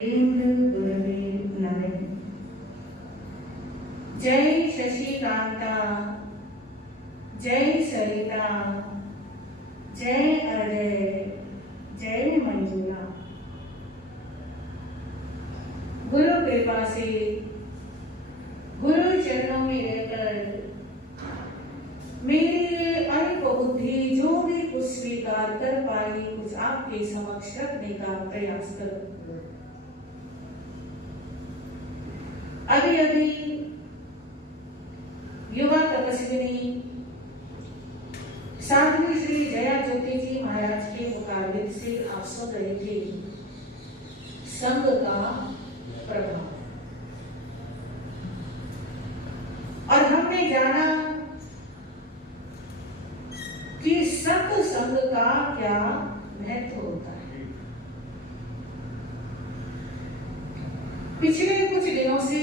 इंद्र गुरवे नमः। जय शशिकांता, जय सरिता, जय अजय, जय मंजुला। गुरु कृपा से गुरु चरणों में रहकर मेरी अल्प बुद्धि जो भी कुछ स्वीकार कर पाई, कुछ आपके समक्ष रखने का प्रयास करो। अभी अभी युवा तपस्विनी साध्वी श्री जया ज्योति जी महाराज के मुखारबिंद से आप सुन रहे थे संग का प्रभाव, और हमने जाना कि सत्संग का क्या महत्व होता है। पिछले कुछ दिनों से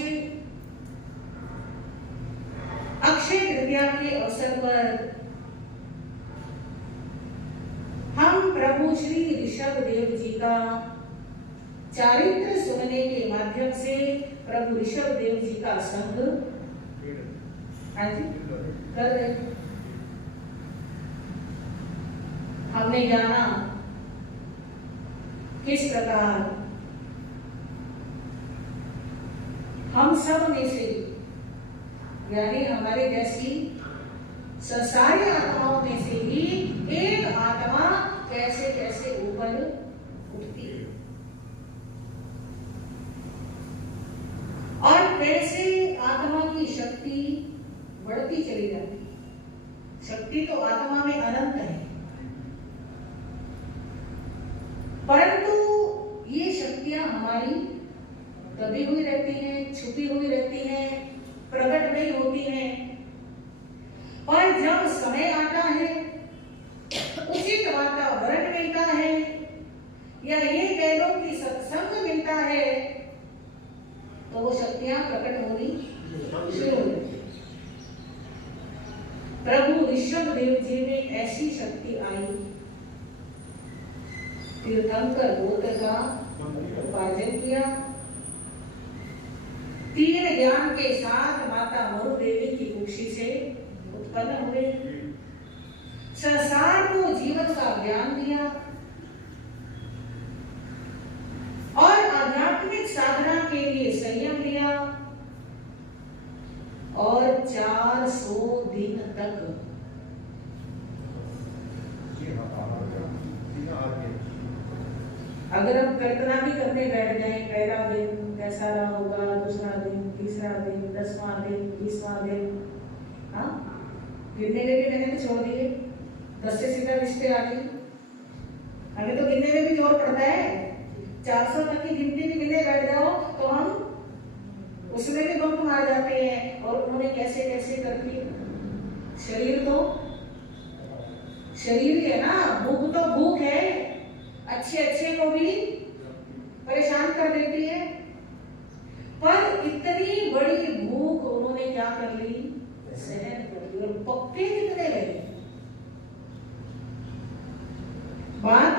अक्षय तृतीया के अवसर पर हम प्रभु श्री ऋषभ देव जी का चारित्र सुनने के माध्यम से प्रभु ऋषभ देव जी का संग कर रहे थे। हमने जाना किस प्रकार हम सब में से, यानी हमारे जैसी संसारी आत्माओं में से ही एक आत्मा कैसे कैसे ऊपर उठती है और कैसे आत्मा की शक्ति बढ़ती चली जाती है। शक्ति तो आत्मा में अनंत है, परंतु ये शक्तियां हमारी दबी हुई रहती हैं, छुपी हुई रहती हैं, प्रकट नहीं होती हैं। और जब समय आता है, उचित वातावरण मिलता है, या ये कह लो कि सत्संग मिलता है, तो वो शक्तियां प्रकट होनी शुरू हो जाती। प्रभु ऋषभ देव जी में ऐसी शक्ति आई, तीर्थंकर गोत्र का उपार्जन किया, तीन ज्ञान के साथ माता मरु देवी की कुक्षी से उत्पन्न हुए, संसार को जीवन का ज्ञान दिया और आध्यात्मिक साधना के लिए संयम लिया, और 400 दिन तक अगर हम कल्पना भी करने बैठ जाए, पहला दिन कैसा रहा होगा, दूसरा दिन, तीसरा दिन, 10वां दिन, 20वां दिन, हाँ गिनने में भी मैंने तो छोड़ दिए। 10 से सीधा रिश्ते आ गई, हमें तो गिनने में भी जोर पड़ता है। 400 तक की गिनती भी गिनने बैठ जाओ तो हम उसमें भी बंक मार जाते हैं। और उन्होंने कैसे कैसे करके शरीर है ना, भूख तो भूख है, अच्छे को भी परेशान कर देती है, पर इतनी बड़ी भूख उन्होंने क्या कर ली, सहन कर ली। और पक्के कितने रहे, बात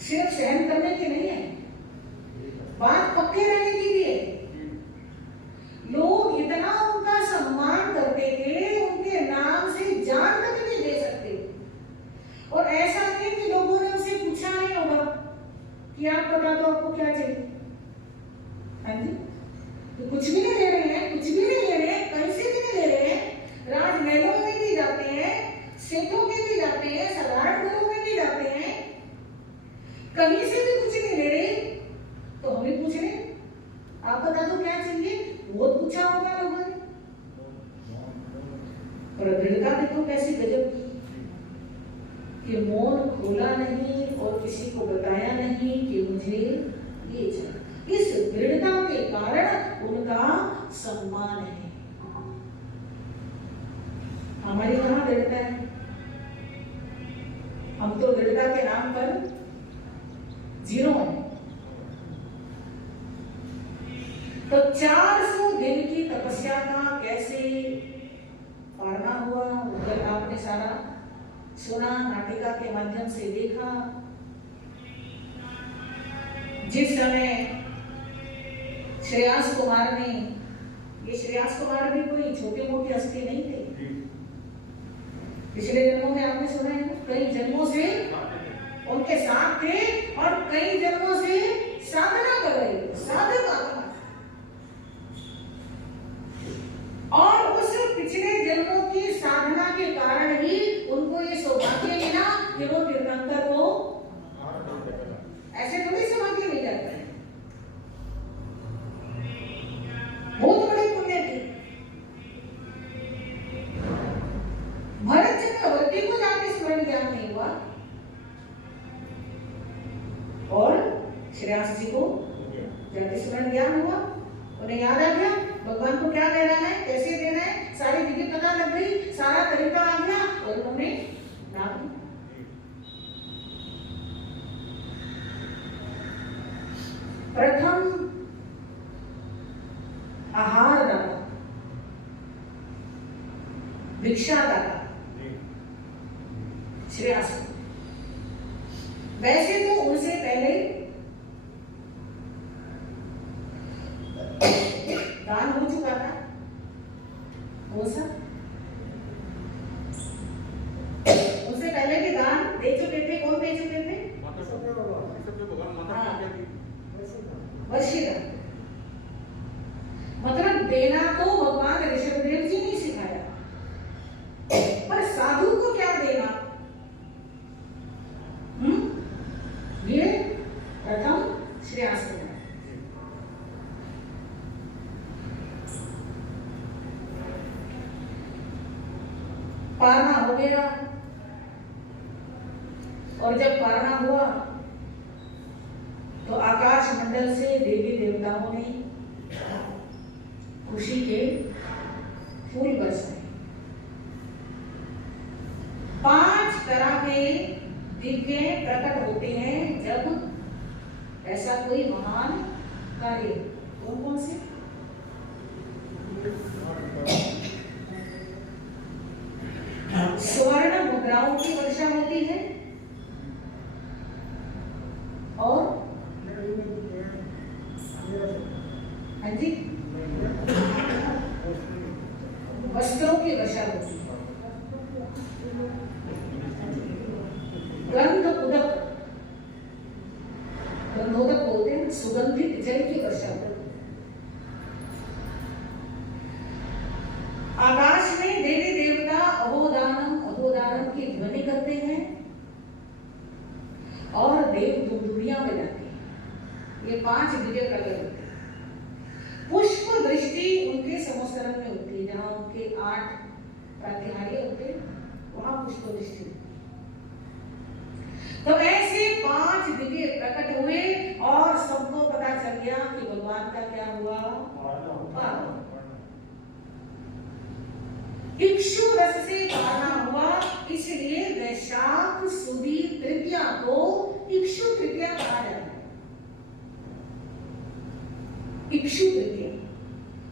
सिर्फ सहन करने की नहीं है, बात पक्के रहने की भी है। लोग इतना उनका सम्मान करते थे, उनके नाम से जान तक नहीं दे सकते। और ऐसा नहीं कि लोगों ने उनसे पूछा नहीं होगा कि आप बता दो आपको क्या चाहिए, हाँ जी, तो कुछ भी नहीं ले रहे हैं, कुछ भी नहीं ले रहे हैं, कहीं से भी नहीं ले रहे हैं। राजमहलों में भी जाते हैं, सेठों में भी जाते हैं, साधारण घरों में भी जाते हैं, कहीं से भी कुछ नहीं ले रहे। तो हम भी पूछ रहे आप बता दो क्या चाहिए, बहुत पूछा होगा लोगों ने, और दृढ़ता देखो कैसी गजब की, कि मौन खोला नहीं और किसी को बताया नहीं कि मुझे ये चाहिए। इस दृढ़ता के कारण उनका सम्मान है। हमारी कहाँ दृढ़ता है, हम तो दृढ़ता के नाम पर जीरो है। तो 400 दिन की तपस्या का कैसे पारना हुआ, जब आपने सारा सुना, नाटिका के माध्यम से देखा। जिस समय श्रेयांश कुमार ने, ये श्रेयांश कुमार भी कोई छोटी मोटी हस्ती नहीं थे। पिछले जन्मों में आपने सुना है ना, कई जन्मों से उनके साथ थे और कई जन्मों से साधना कर रहे थे, साधक आत्मा। और उस पिछले जन्मों की साधना के कारण ही उनको ये सौभाग्य मिला कि वो तीर्थंकर को ऐसे थोड़ी सौभाग्य मिल जाता है। बहुत बड़े पुण्य थे। भरत चक्रवर्ती को जाके स्मरण ज्ञान नहीं हुआ और श्रेयांश जी को जाके स्मरण ज्ञान हुआ। उन्हें याद आ गया भगवान को क्या देना है, कैसे देना है, सारी विधि पता लग गई, सारा तरीका आ गया और उन्होंने नाम दिया। प्रथम आहार दाता, भिक्षा दाता श्रेयांश। वैसे तो उनसे पहले दान हो चुका था, कौन सा? उनसे पहले भी दान दे चुके थे। कौन दे चुके थे? वर्षिदा। मतलब देना तो भगवान ऋषभदेव जी ने सिखाया, पर साधु को क्या देना, ये प्रथम श्रेयांश ने। पारना हो गया और जब पारना हुआ तो आकाश मंडल से देवी देवताओं ने खुशी के फूल बरसाए। 5 तरह के दिव्य प्रकट होते हैं जब ऐसा कोई महान कार्य। कौन कौन से? स्वर्ण मुद्राओं की वर्षा होती है और हाँ जी वस्त्रों की वर्षा होती है। गंध उदक, गंधोदक बोलते हैं, सुगंधित जल की वर्षा होती है। आकाश में देवी देवता अहोदानम अहोदानम की ध्वनि करते हैं और देव दुंदुभियां बजाते हैं। ये 5 दिव्य प्रकट होते हैं। पुष्प दृष्टि उनके समोसरण में होती है, जहां उनके 8 प्रातिहार्य होते हैं वहां पुष्प दृष्टि। तो ऐसे 5 दिव्य प्रकट हुए और सबको पता चल गया कि भगवान का क्या हुआ, इक्षु रस से पारना हुआ। इसलिए वैशाख सुदी तृतीया को इक्षु तृतीया कहा जाता है। इक्षु तृतीया,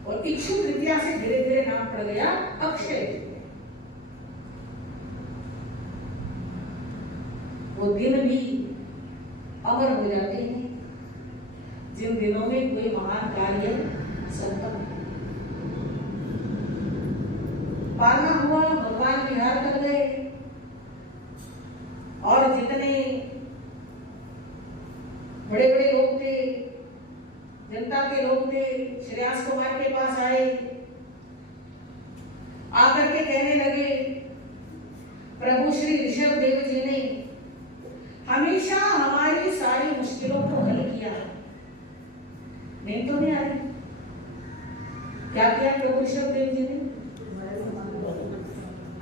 और इक्षु तृतीया से धीरे धीरे नाम पड़ गया अक्षय तृतीया। वो दिन भी अमर हो जाते हैं जिन दिनों में कोई महान कार्य संपन्न। पालना हुआ, भगवान विहार कर गए और जितने बड़े बड़े लोग थे, जनता के लोग थे, श्रेयांश कुमार के पास आए, आकर के कहने लगे प्रभु श्री ऋषभदेव जी ने हमेशा हमारी सारी मुश्किलों को हल किया। नींद तो नहीं आ रही? क्या किया प्रभु ऋषभदेव जी ने?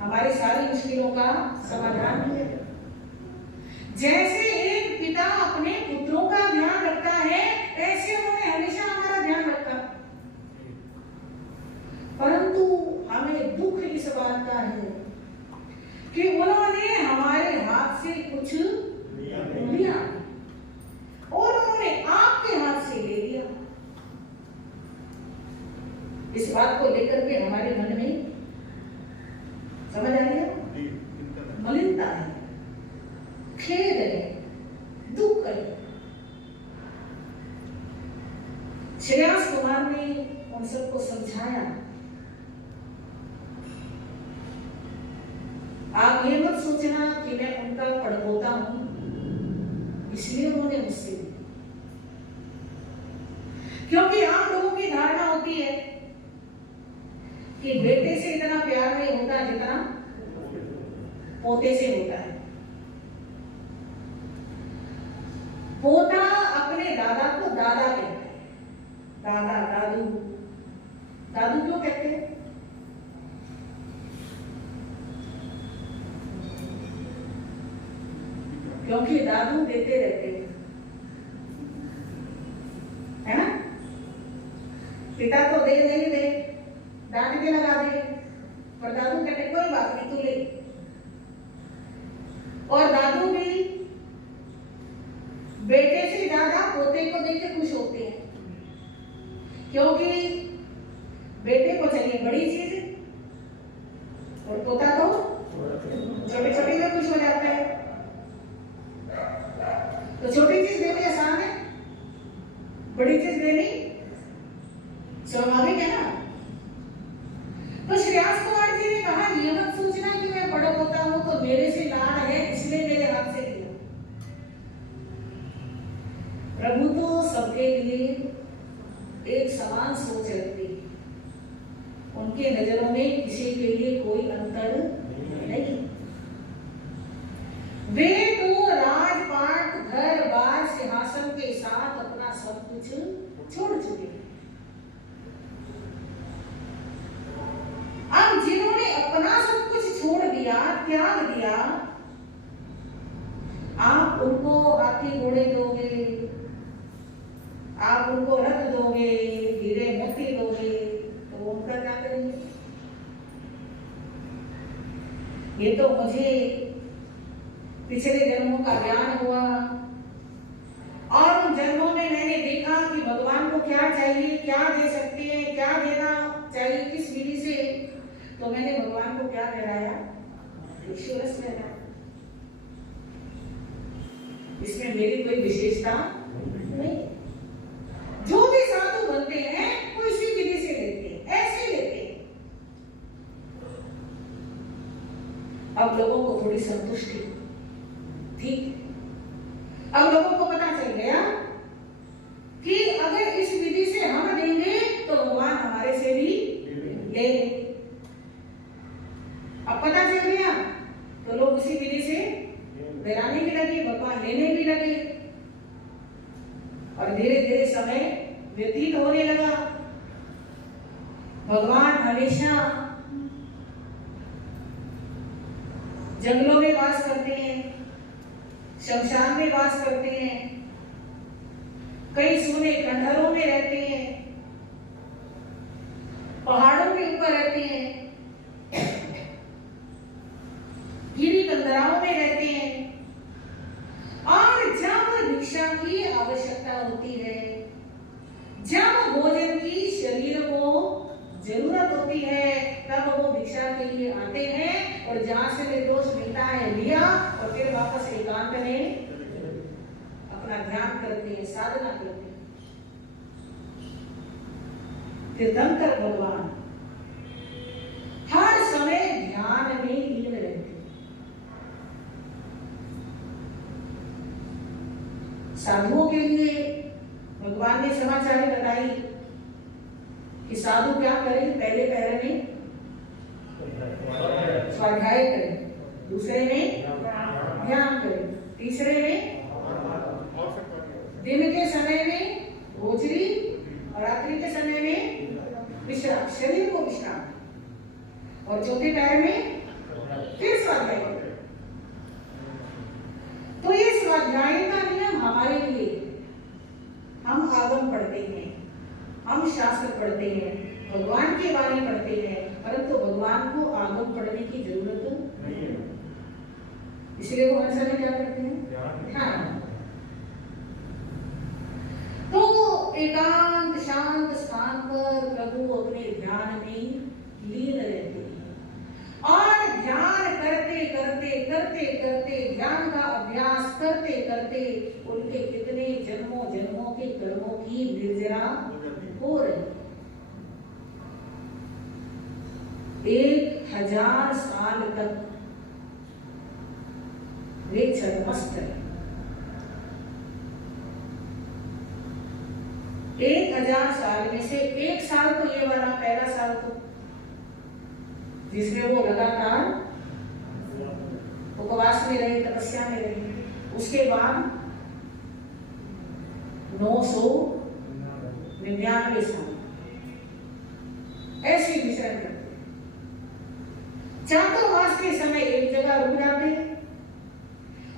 हमारी सारी मुश्किलों का समाधान किया। जैसे एक पिता अपने पुत्रों का ध्यान रखता है, ऐसे उन्होंने हमेशा हमारा ध्यान रखा। परंतु हमें दुख इस बात का है कि उन्होंने हमारे हाथ से कुछ लिया और उन्होंने आपके हाथ से ले लिया। इस बात को लेकर के हमारे मन में समझ आ गया, मलिनता है, खेद है, दुख है। श्रेयास कुमार ने उन सबको समझाया, आप ये मत सोचना कि मैं उनका पड़पोता हूं इसलिए उन्होंने मुझसे ली, क्योंकि आम लोगों की धारणा होती है कि बेटे से इतना प्यार नहीं होता जितना पोते से होता है। पोता अपने दादा को दादा कहता है, दादा दादू, दादू क्यों कहते हैं? क्योंकि दादू देते रहते हैं, है ना? पिता तो दे नहीं दे, डांट के लगा दे, पर दादू कहते कोई बात नहीं तू ले। और दादू भी बेटे से ज्यादा पोते को देख के खुश होते हैं, क्योंकि बेटे को चाहिए बड़ी चीज और पोता तो छोटे छोटे में खुश हो जाता है। तो छोटी चीज देनी आसान है, बड़ी चीज देनी स्वाभाविक है ना। तो श्रेयास कुमार जी ने कहा ये मत सोचना कि मैं बड़ा होता हूं तो मेरे से लाड है इसलिए मेरे हाथ से लिया। प्रभु तो सबके लिए एक समान सोच रखती है, उनके नजरों में किसी के लिए कोई अंतर नहीं। वे तो राजपाट घर बार सिंहासन के साथ अपना सब कुछ छोड़ चुके हैं। अब जिन्होंने अपना सब कुछ छोड़ दिया, त्याग दिया, आप उनको हाथी घोड़े दोगे, आप उनको रथ दोगे, हीरे मोती दोगे, तो उनका क्या करेंगे? ये तो मुझे पिछले जन्मों का ज्ञान हुआ और उन जन्मों में मैंने देखा कि भगवान को क्या चाहिए, क्या दे सकते हैं, क्या देना चाहिए, किस विधि से, तो मैंने भगवान को क्या कराया? ईश्वरस कराया। इसमें मेरी कोई विशेषता नहीं। जो भी साधु बनते हैं वो इसी विधि से लेते हैं, ऐसे लेते हैं। अब लोगों को थोड़ी संतुष्टि, ठीक, अब लोगों को पता चल गया कि अगर इस विधि से हम देंगे तो भगवान हमारे से भी लेंगे। अब पता चल गया तो लोग उसी विधि से दिलाने भी लगे, भगवान लेने भी लगे और धीरे धीरे समय व्यतीत होने लगा। भगवान हमेशा जंगलों में वास करते हैं, शमशान में वास करते हैं, कई सूने खंडहरों में रहते हैं, पहाड़ों के ऊपर रहते हैं, गिरी कंदराओं में रहते हैं। और जब भिक्षा की आवश्यकता होती है, जब भोजन की शरीर को जरूरत होती है, तब वो भिक्षा के लिए आते हैं और जहां से निर्दोष मिलता है लिया और फिर वापस एकांत में अपना ध्यान करते हैं, साधना करते हैं। तीर्थंकर भगवान हर समय ध्यान में लीन रहते हैं। साधुओं के लिए भगवान ने समाचारी बताई कि साधु क्या करें? पहले पहरे में स्वाध्याय करें, दूसरे में ध्यान करें, तीसरे में दिन के समय में भोजरी और रात्रि के समय में विश्राम, शरीर को विश्राम, और चौथे पैर में फिर स्वाध्याय करें। तो ये स्वाध्याय का नियम हमारे लिए, हम आगम पढ़ते हैं, हम शास्त्र पढ़ते हैं, भगवान की वाणी पढ़ते हैं, परंतु भगवान को आगम पढ़ने की जरूरत नहीं है। इसलिए वो हर समय क्या करते हैं? ध्यान। तो एकांत शांत स्थान पर प्रभु अपने ध्यान में लीन रहते हैं और ध्यान करते करते करते करते ध्यान का अभ्यास करते करते उनके कितने जन्मों जन्मों के कर्म कर्मों की निर्जरा हो रही। 1000 साल तक वे छदमस्त रहे। 1000 साल में से 1 साल तो ये वाला पहला साल तो जिसमें वो लगातार उपवास में रहे, तपस्या में रहे। उसके बाद 999 साल ऐसे विचरण करते। चातुर्मास के समय एक जगह रुक जाते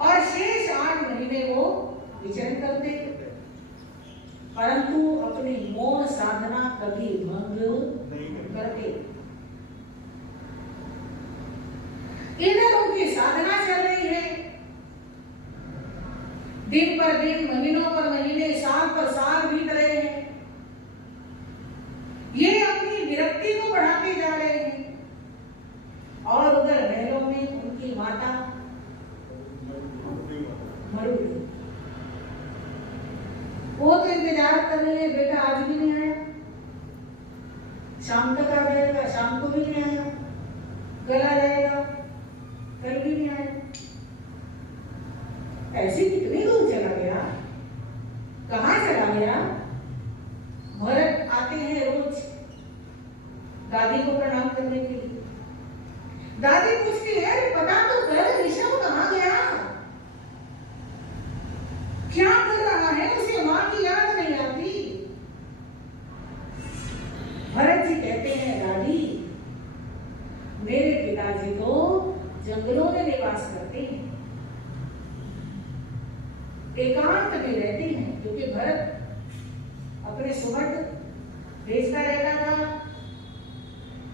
और शेष 8 महीने वो विचरण करते, परंतु अपनी मौन साधना कभी भंग नहीं करते। इधर उनकी साधना चल रही है, दिन पर दिन, महीनों पर महीने, साल पर साल बीत रहे हैं। ये अपनी विरक्ति को बढ़ाते जा रहे हैं और उधर महलों में उनकी माता मर गई। वो तो इंतजार कर रहे हैं, बेटा आज भी नहीं आया, शाम तक आ जाएगा, शाम को भी नहीं आएगा, कल आ जाएगा, कल भी नहीं आएगा। ऐसे कितनी दूर चला गया, कहाँ चला गया। भरत आते हैं रोज दादी को प्रणाम करने के लिए। दादी पूछती है, पता तो कर ऋषभ कहाँ गया, क्या कर रहा है, उसे माँ की याद नहीं आती। भरत जी कहते हैं, दादी मेरे पिताजी तो जंगलों में निवास करते हैं, एकांत में रहते हैं, क्योंकि भरत अपने सुमट भेजता रहता था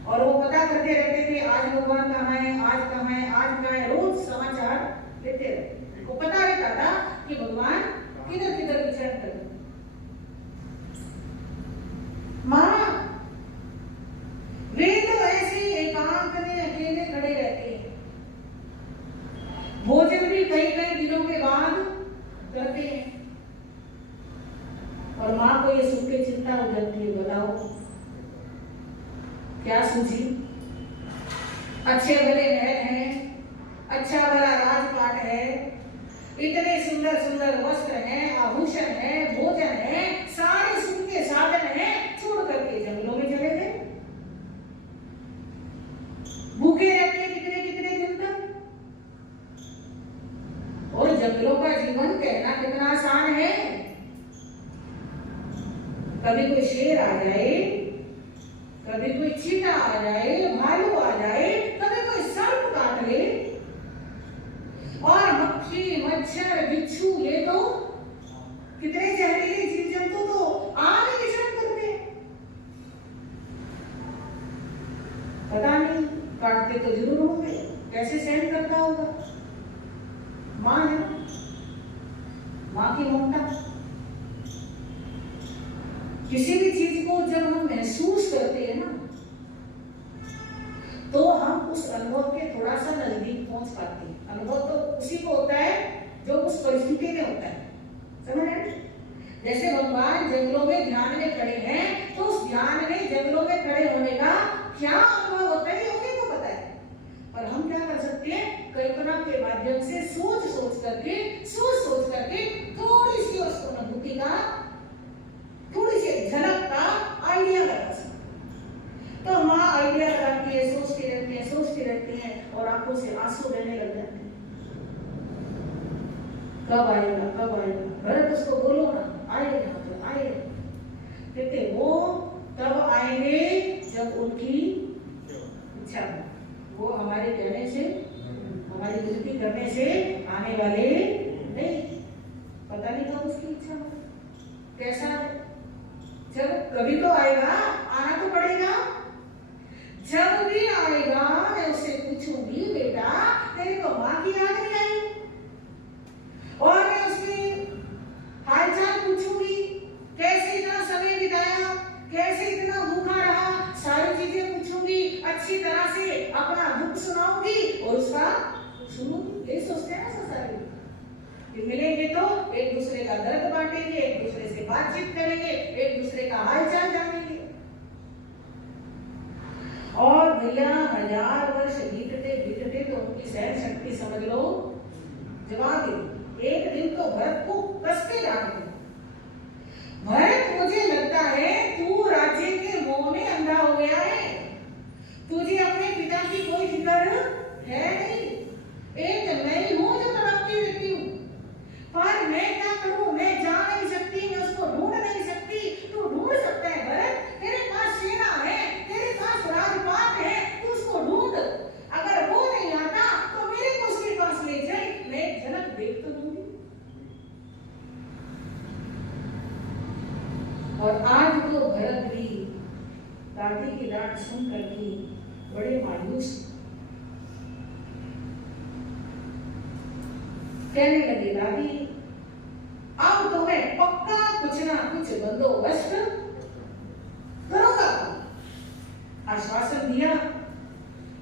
और वो पता करते रहते थे आज भगवान कहाँ है, आज कहाँ है, आज कहाँ है, रोज समाचार लेते रहते। वो पता रहता था कि भगवान किधर किधर विचरण कर। माँ वे तो ऐसे एकांत में अकेले खड़े रहते हैं, भोजन भी कई कई दिनों के बाद करते हैं और माँ को ये सुन के चिंता हो जाती है, बताओ क्या सूझी। अच्छे भले महल हैं, अच्छा भला राजपाट है, इतने सुंदर सुंदर वस्त्र हैं, आभूषण है, भोजन है, सारे सुख के साधन हैं, छोड़ करके जंगलों में चले गए। भूखे रहते कितने कितने दिन तक। और जंगलों का जीवन कहना कितना आसान है। कभी कोई शेर आ जाए, कभी कोई चीता आ जाए, भालू आ जाए, कभी कोई सर्प काट ले, और मक्खी मच्छर बिच्छू, ये तो कितने जहरीले जीव जंतु तो आम ही विचरण करते हैं। पता नहीं काटते तो जरूर होंगे, कैसे सहन करता होगा। माँ है, माँ की ममता। किसी भी चीज को जब हम महसूस करते हैं ना, तो हम उस अनुभव के थोड़ा सा नजदीक पहुंच पाते हैं। अनुभव तो उसी को होता है जो उस परिस्थिति में होता है, समझ रहे हैं। जैसे भगवान जंगलों में ध्यान में खड़े हैं, तो उस ध्यान में जंगलों में खड़े होने का क्या अनुभव होता है उन्हीं को पता है। पर हम क्या कर सकते हैं, कल्पना के माध्यम से सोच सोच करके थोड़ी सी उस अनुभूति का, थोड़ी सी झलक का आइडिया लगा सकते। तो माँ आइडिया लगाती है, सोचती रहती है और आंखों से आंसू बहने लग जाते हैं। कब आएगा, कब आएगा, भरत उसको बोलो ना, आएगा तो आएगा। कहते वो तब आएंगे जब उनकी इच्छा हो। वो हमारे कहने से, हमारी विनती करने से आने वाले नहीं। पता नहीं कब उसकी इच्छा हो, कैसा है। जब कभी तो आएगा, आना तो पड़ेगा। जब भी आएगा मैं उससे पूछूंगी, बेटा तेरे को माँ की याद नहीं आई, और मैं उसके हालचाल पूछूंगी, कैसे इतना समय बिताया, कैसे इतना भूखा रहा, सारी चीजें पूछूंगी, अच्छी तरह से अपना दुख सुनाऊंगी और उसका सुनूंगी। ये सोचते हैं ना सारे, मिलेंगे तो एक दूसरे का दर्द बांटेंगे, एक दूसरे से बातचीत तो भरत भी दादी की डांट सुन करके बड़े मायूस कहने लगे, दादी अब तो मैं पक्का कुछ ना कुछ बंदोबस्त करूंगा। आश्वासन दिया,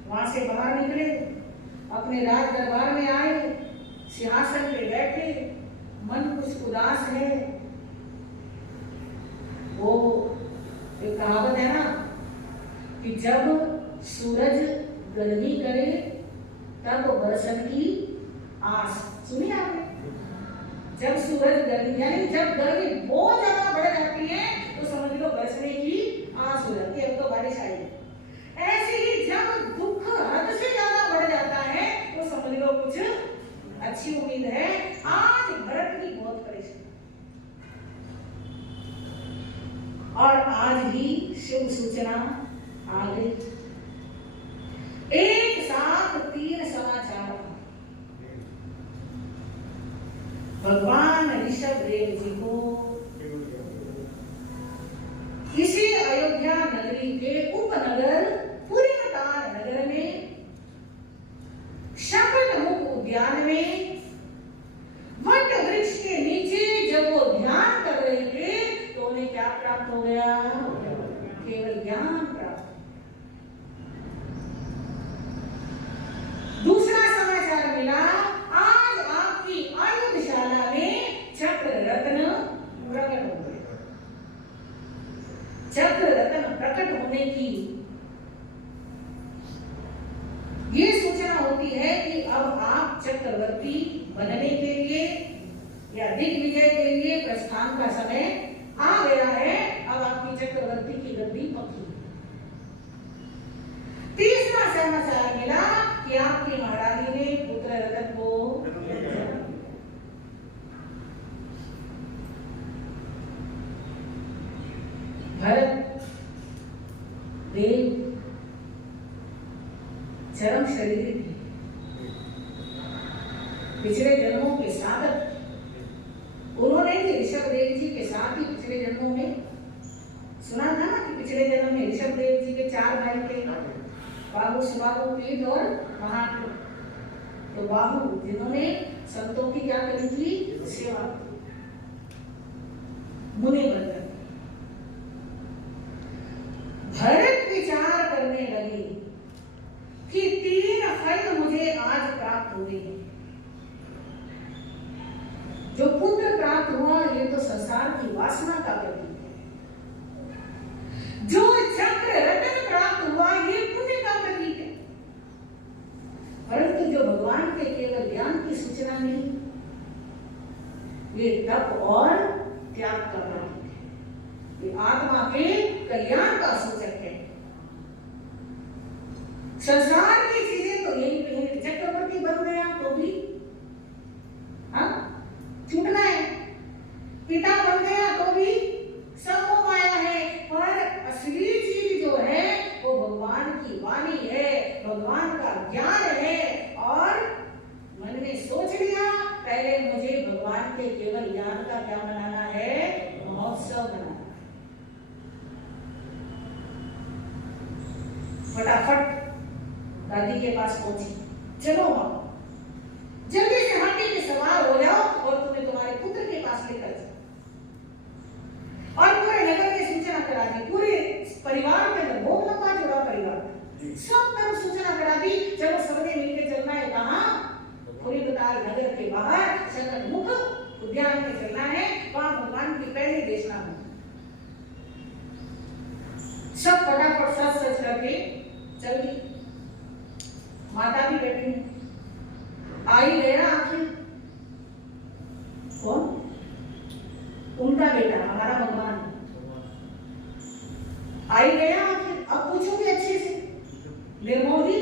वहां से बाहर निकले, अपने राज दरबार में आए, सिंहासन पे बैठे, मन कुछ उदास है। वो एक कहावत है ना कि जब सूरज गर्मी करे तब बरसन की आस, सुनिए आपने? जब सूरज गर्मी यानी जब गर्मी बहुत ज्यादा बढ़ जाती है तो समझ लो बरसने की आस हो जाती है, अब तो बारिश आएगी। ऐसे ही जब दुख हद से ज्यादा बढ़ जाता है तो समझ लो कुछ अच्छी उम्मीद है। आज भरत की बहुत परेशानी और आज भी शुभ सूचना आ गई। एक साथ 3 समाचार। भगवान ऋषभ देव जी को इसी अयोध्या नगरी के उपनगर पुरीमतान नगर में शकटमुख उद्यान में वट वृक्ष के नीचे जब वो ध्यान कर रहे थे तो उन्हें क्या प्राप्त हो गया? केवल ज्ञान प्राप्त। दूसरा समाचार मिला, आज आपकी आयुधशाला में चक्र रत्न प्रकट हो गए। चक्र रत्न प्रकट होने की ये सूचना होती है कि अब आप चक्रवर्ती बनने के लिए या दिग्विजय के लिए प्रस्थान का समय आ गया है। अब आपकी चक्रवर्ती की गद्दी पक्की। तीसरा समाचार मिला कि आपकी महारानी ने पुत्र रतन को भरत देव चरम शरीर थे, पिछले जन्मों के साधक। उन्होंने ऋषभ देव जी के साथ ही पिछले जन्मों में सुना था ना कि पिछले जन्म में ऋषभ देव जी के 4 भाई थे, बाहु, सुबाहु, पीठ और महात्म। तो बाहु जिन्होंने संतों की क्या करी थी? सेवा, मुनि बनकर। भरत विचार करने लगे कि 3 फल मुझे आज प्राप्त हुए। जो पुत्र प्राप्त हुआ ये तो संसार की वासना का प्रतीक है। जो चक्र रत्न प्राप्त हुआ ये पुण्य का प्रतीक है। परंतु जो भगवान के केवल ज्ञान की सूचना मिली ये तप और त्याग का प्रतीक है। ये आत्मा के कल्याण का सूचक है। संसार की चीजें तो यही कहेंगे, चक्रवर्ती बन गया तो भी छूटना है, पिता बन गया तो भी सब हो पाया है। पर असली चीज जो है वो भगवान की वाणी है, भगवान का ज्ञान है। और मन में सोच लिया पहले मुझे भगवान के केवल ज्ञान का क्या मनाना है? महोत्सव मनाना। फटाफट दादी के पास पहुंची, चलो वहां जल्दी से हाथी पे सवार हो जाओ और तुम्हें तुम्हारे पुत्र के पास लेकर जाओ। और पूरे नगर में सूचना करा दी, पूरे परिवार के अंदर, बहुत लंबा चौड़ा परिवार, सब तरफ सूचना करा दी। चलो सबने मिलकर चलना है कहाँ? पुरीमताल नगर के बाहर शकटमुख उद्यान में चलना है, वहां भगवान की पहली देशना हो। सब फटाफट सच सच करके चल गई। माता भी बैठी है, आ ही गया आखिर। कौन? उनका बेटा, हमारा भगवान आ ही गया आखिर। अब पूछोगे अच्छे से, निर्मोही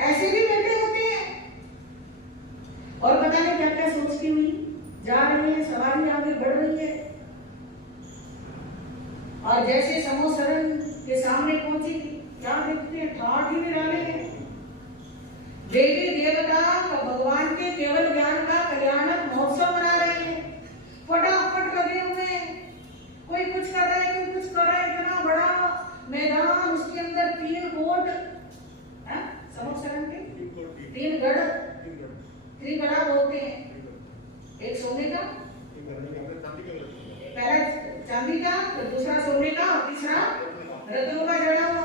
ऐसे भी बैठे होते हैं और पता नहीं क्या क्या सोचती हुई जा रही है, सवारी आगे बढ़ रही है। और जैसे समोसरन के सामने पहुंची क्या देखते हैं? ठाठ ही निराले हैं। देवी देवता का भगवान के केवल ज्ञान का कल्याणक महोत्सव मना रहे हैं। फटाफट लगे हुए हैं, कोई कुछ कर उसके अंदर 3 कोट, समोसरन के 3 गढ़, त्रिगढ़ा बोलते हैं। एक सोने का, पहला चांदी का, फिर दूसरा सोने का और तीसरा रत्नों का जड़ा हुआ,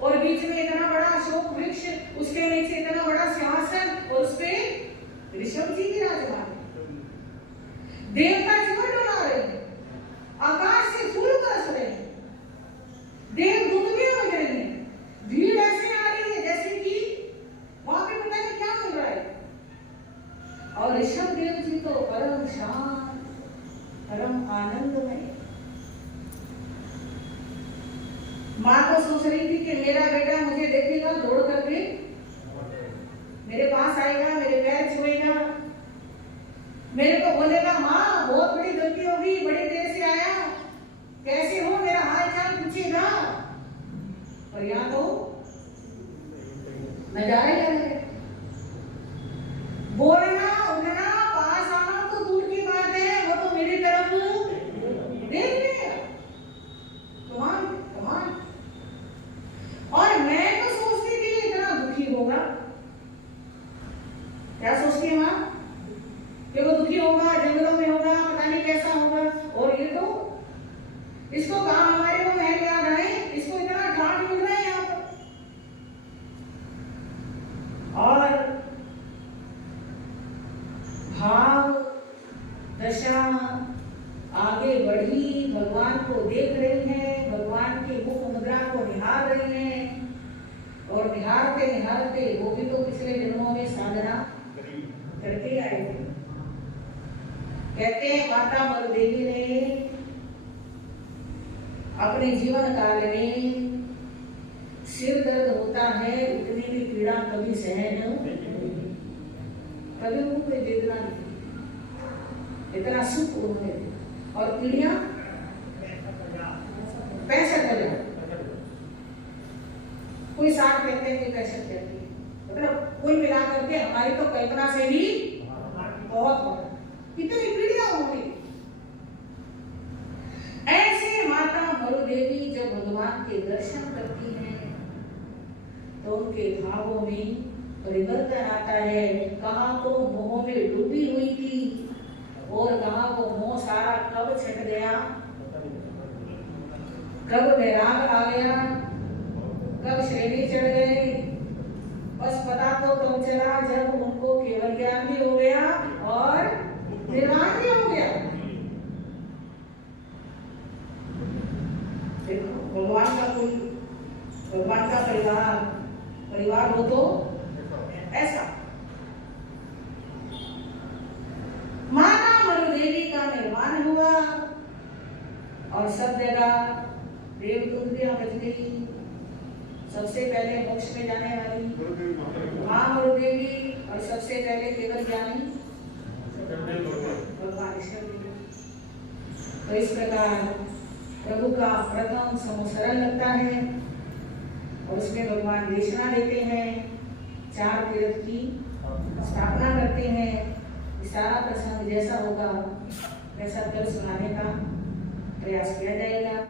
और बीच में इतना बड़ा अशोक वृक्ष, उसके नीचे इतना बड़ा सिंहासन और उस पे ऋषभ जी विराजमान है। देवता जीवन डुला रहे हैं, आकाश से फूल बरस रहे हैं, देवदूत भी हो रहे हैं, भीड़ ऐसे आ रही है जैसे कि वहां पे पता नहीं क्या मिल रहा है। और ऋषभ देव जी तो परम शांत, परम आनंदमय। माँ तो सोच रही थी कि मेरा बेटा मुझे देखेगा, दौड़ करके मेरे पास आएगा, मेरे पैर छुएगा, मेरे को बोलेगा माँ बहुत बड़ी गलती हो गई, बड़ी देर से आया, कैसे हो, मेरा हाल चाल पूछेगा। पर यहाँ तो नजारा ही अलग है। बोलना उठना पास आना तो दूर की बात है, वो तो मेरी तरफ देख रहे। कमाल कमाल। और मैं तो सोचती थी इतना दुखी होगा, क्या सोचती है माँ कि वो दुखी होगा, जंगलों में होगा, पता नहीं कैसा होगा। और ये तो इसको कहा हमारे को महल याद आए, इसको इतना डांट मिल रहा है यहाँ पर। और भाव दशा आगे बढ़ी, भगवान को देख रही है, भगवान के मुख मुद्रा को निहार रही है, और निहारते निहारते वो भी तो पिछले जन्मों में साधना करके आए थे। कहते हैं माता मरु देवी ने अपने जीवन काल में सिर दर्द होता है, इतनी भी पीड़ा कभी सहन, कभी उनको कोई वेदना नहीं, इतना सुख उन्होंने, और पीड़ियां 65,000, कोई 60 कहते हैं, कोई 65 कहते हैं, मतलब कोई मिला करके हमारी तो कल्पना से भी बहुत इतनी पीड़ियां होंगी। ऐसे माता मरु देवी जब भगवान के दर्शन करती हैं तो उनके भावों में परिवर्तन आता है। कहाँ तो मोह में डूबी हुई थी और कहाँ वो मोह सारा कब छट गया, कब वैराग आ गया, कब श्रेणी चढ़ गए, बस पता तो तब चला जब उनको केवल ज्ञान भी हो गया और निर्वाण भी हो गया। देखो भगवान का कोई, भगवान का परिवार हो तो ऐसा। माता मरु देवी का निर्माण हुआ और सब जगह देवदूतियां बज गई। सबसे पहले मोक्ष में जाने वाली मां मरु देवी और सबसे पहले केवल ज्ञानी भगवान ईश्वर। तो इस प्रकार प्रभु का प्रथम समोसरन लगता है और उसमें भगवान देशना देते हैं, 4 तीर्थ की स्थापना करते हैं। सारा प्रसंग जैसा होगा वैसा कल सुनाने का प्रयास किया जाएगा।